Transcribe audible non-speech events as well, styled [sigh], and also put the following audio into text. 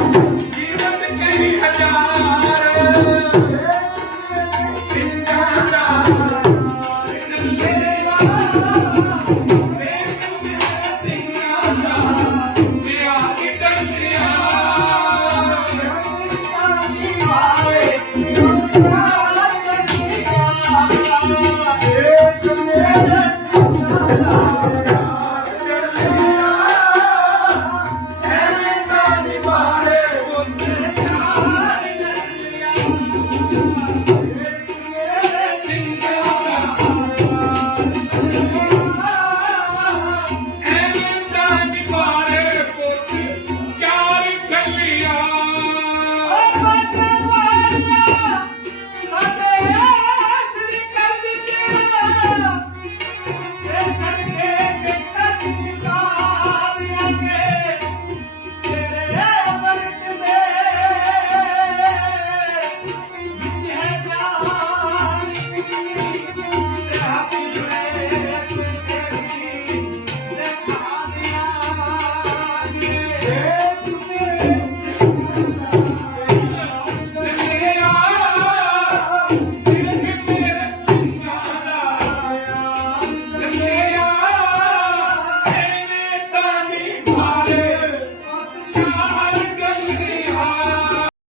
Thank [laughs] you.